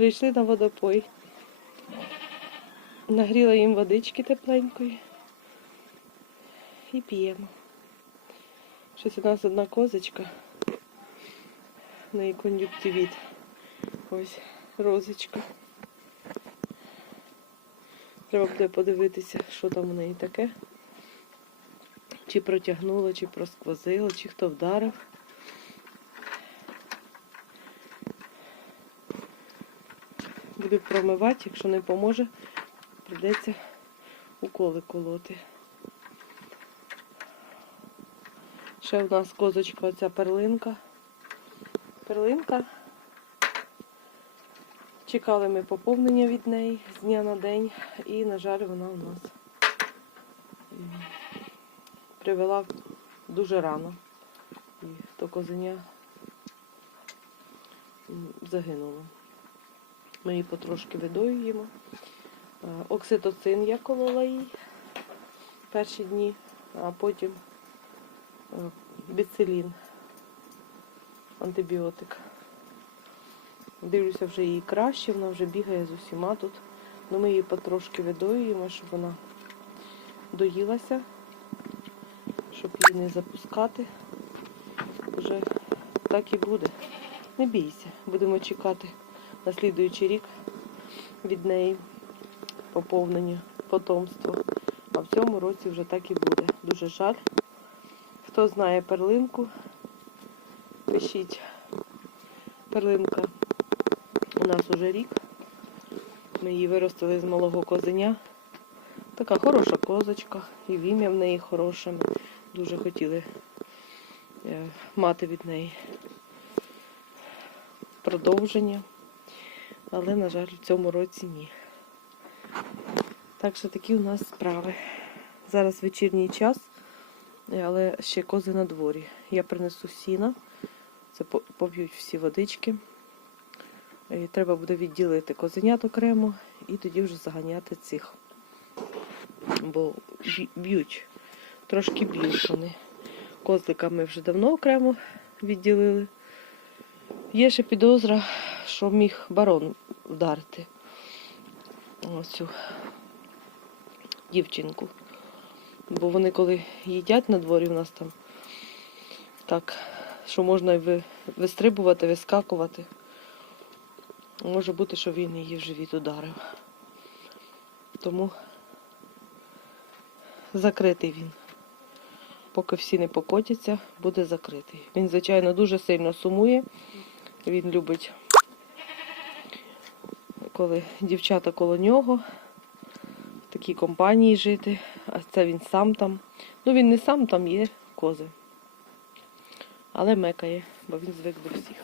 Прийшли на водопой. Нагріла їм водички тепленької. І п'ємо. Щось у нас одна козочка. В неї кон'юктивіт. Ось розочка. Треба буде подивитися, що там у неї таке. Чи протягнуло, чи просквозило, чи хто вдарив. Буду промивати, якщо не поможе, прийдеться уколи колоти. Ще у нас козочка оця перлинка. Перлинка. Чекали ми поповнення від неї з дня на день, і, на жаль, вона у нас привела дуже рано. І то козеня м, загинуло. Ми її потрошки видоюємо. Е, Окситоцин я колола їй перші дні, а потім е, біцилін, антибіотик. Дивлюся, вже їй краще, вона вже бігає з усіма тут. Ну, ми її потрошки видоюємо, щоб вона доїлася, щоб її не запускати. Вже так і буде. Не бійся, будемо чекати на слідуючий рік від неї поповнення потомства. А в цьому році вже так і буде. Дуже жаль. Хто знає перлинку, пишіть. Перлинка у нас уже рік. Ми її виростили з малого козеня. Така хороша козочка, і вім'я в неї хороше. Ми дуже хотіли е, мати від неї продовження. Але, на жаль, в цьому році ні. Так що такі у нас справи. Зараз вечірній час, але ще кози на дворі. Я принесу сіна, це по- поп'ють всі водички. І треба буде відділити козенят окремо і тоді вже заганяти цих. Бо б'ють, трошки б'ють вони. Козлика ми вже давно окремо відділили. Є ще підозра, що міг барон вдарити оцю дівчинку. Бо вони коли їдять на дворі, у нас там так, що можна вистрибувати, вискакувати. Може бути, що він її в живіт ударив. Тому закритий він. Поки всі не покотяться, буде закритий. Він, звичайно, дуже сильно сумує. Він любить, коли дівчата коло нього, в такій компанії жити, а це він сам там. Ну, він не сам там є кози. Але мекає, бо він звик до всіх.